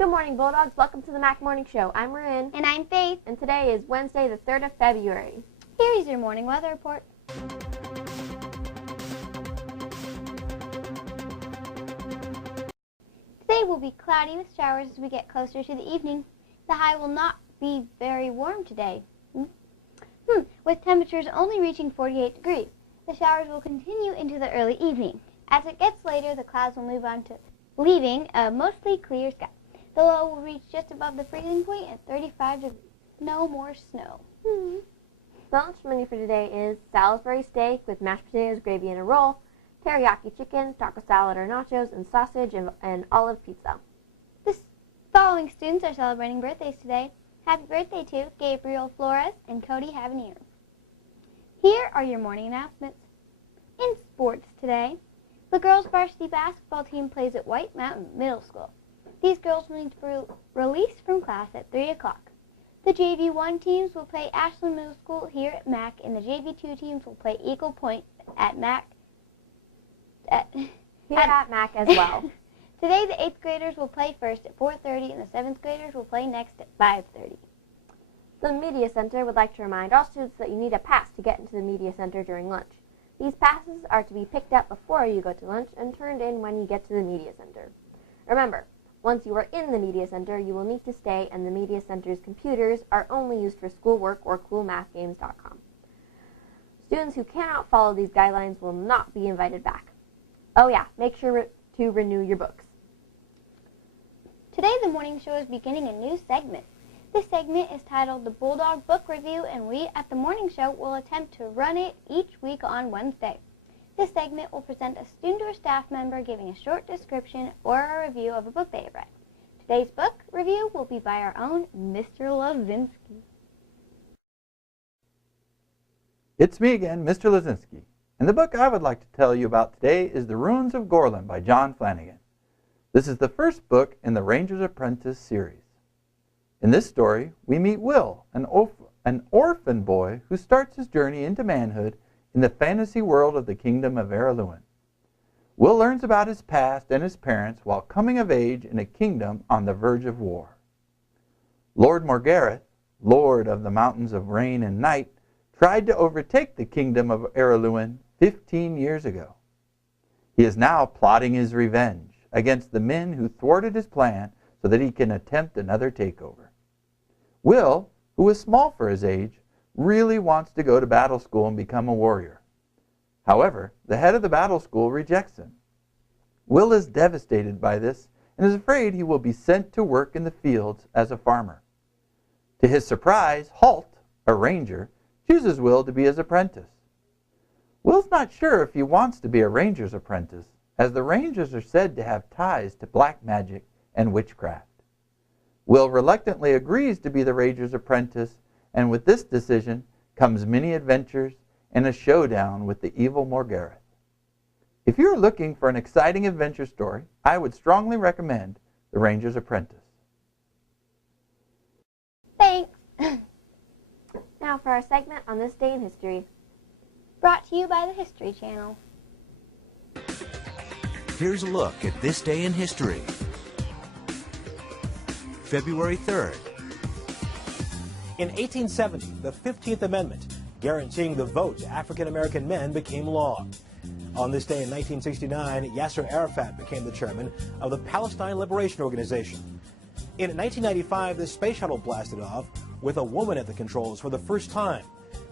Good morning, Bulldogs. Welcome to the Mac Morning Show. I'm Marin. And I'm Faith. And today is Wednesday, the 3rd of February. Here is your morning weather report. Today will be cloudy with showers as we get closer to the evening. The high will not be very warm today, with temperatures only reaching 48 degrees. The showers will continue into the early evening. As it gets later, the clouds will move on to leaving a mostly clear sky. The low will reach just above the freezing point at 35 degrees. No more snow. The lunch menu for today is Salisbury steak with mashed potatoes, gravy, and a roll, teriyaki chicken, taco salad or nachos, and sausage and olive pizza. The following students are celebrating birthdays today. Happy birthday to Gabriel Flores and Cody Havenier. Here are your morning announcements. In sports today, the girls' varsity basketball team plays at White Mountain Middle School. These girls will need to be released from class at 3 o'clock. The JV1 teams will play Ashland Middle School here at Mac, and the JV2 teams will play Eagle Point at Mac. At Mac as well. Today, the 8th graders will play first at 4:30, and the 7th graders will play next at 5:30. The Media Center would like to remind all students that you need a pass to get into the Media Center during lunch. These passes are to be picked up before you go to lunch and turned in when you get to the Media Center. Remember, once you are in the Media Center, you will need to stay, and the Media Center's computers are only used for schoolwork or coolmathgames.com. Students who cannot follow these guidelines will not be invited back. Oh yeah, make sure to renew your books. Today, the morning show is beginning a new segment. This segment is titled The Bulldog Book Review, and we at the morning show will attempt to run it each week on Wednesday. This segment will present a student or staff member giving a short description or a review of a book they have read. Today's book review will be by our own Mr. Lazinski. It's me again, Mr. Lazinski, and the book I would like to tell you about today is The Ruins of Gorlin by John Flanagan. This is the first book in the Ranger's Apprentice series. In this story, we meet Will, an orphan boy who starts his journey into manhood in the fantasy world of the Kingdom of Araluin. Will learns about his past and his parents while coming of age in a kingdom on the verge of war. Lord Morgareth, Lord of the Mountains of Rain and Night, tried to overtake the Kingdom of Araluin 15 years ago. He is now plotting his revenge against the men who thwarted his plan so that he can attempt another takeover. Will, who is small for his age, really wants to go to battle school and become a warrior. However, the head of the battle school rejects him. Will is devastated by this and is afraid he will be sent to work in the fields as a farmer. To his surprise, Halt, a ranger, chooses Will to be his apprentice. Will's not sure if he wants to be a ranger's apprentice, as the rangers are said to have ties to black magic and witchcraft. Will reluctantly agrees to be the ranger's apprentice, and with this decision comes many adventures and a showdown with the evil Morgareth. If you're looking for an exciting adventure story, I would strongly recommend The Ranger's Apprentice. Thanks. Now for our segment on this day in history. Brought to you by the History Channel. Here's a look at this day in history. February 3rd. In 1870, the 15th Amendment, guaranteeing the vote to African-American men, became law. On this day in 1969, Yasser Arafat became the chairman of the Palestine Liberation Organization. In 1995, the space shuttle blasted off with a woman at the controls for the first time.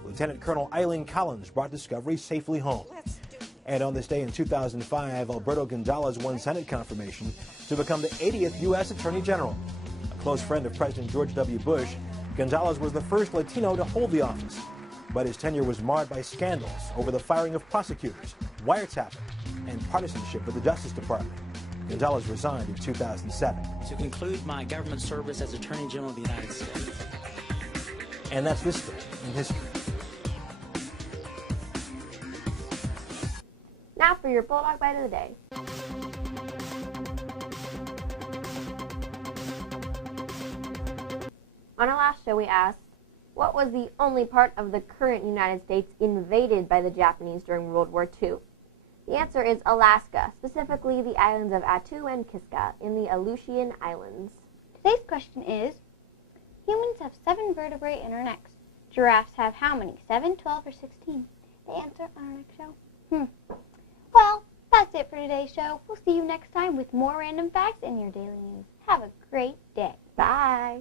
Lieutenant Colonel Eileen Collins brought Discovery safely home. And on this day in 2005, Alberto Gonzales won Senate confirmation to become the 80th U.S. Attorney General. A close friend of President George W. Bush, Gonzales was the first Latino to hold the office. But his tenure was marred by scandals over the firing of prosecutors, wiretapping, and partisanship with the Justice Department. Gonzales resigned in 2007. To conclude my government service as Attorney General of the United States. And that's this day in history. Now for your Bulldog Bite of the Day. On our last show, we asked, what was the only part of the current United States invaded by the Japanese during World War II? The answer is Alaska, specifically the islands of Attu and Kiska in the Aleutian Islands. Today's question is, humans have 7 vertebrae in our necks. Giraffes have how many? 7, 12, or 16? The answer on our next show. Well, that's it for today's show. We'll see you next time with more random facts in your daily news. Have a great day. Bye.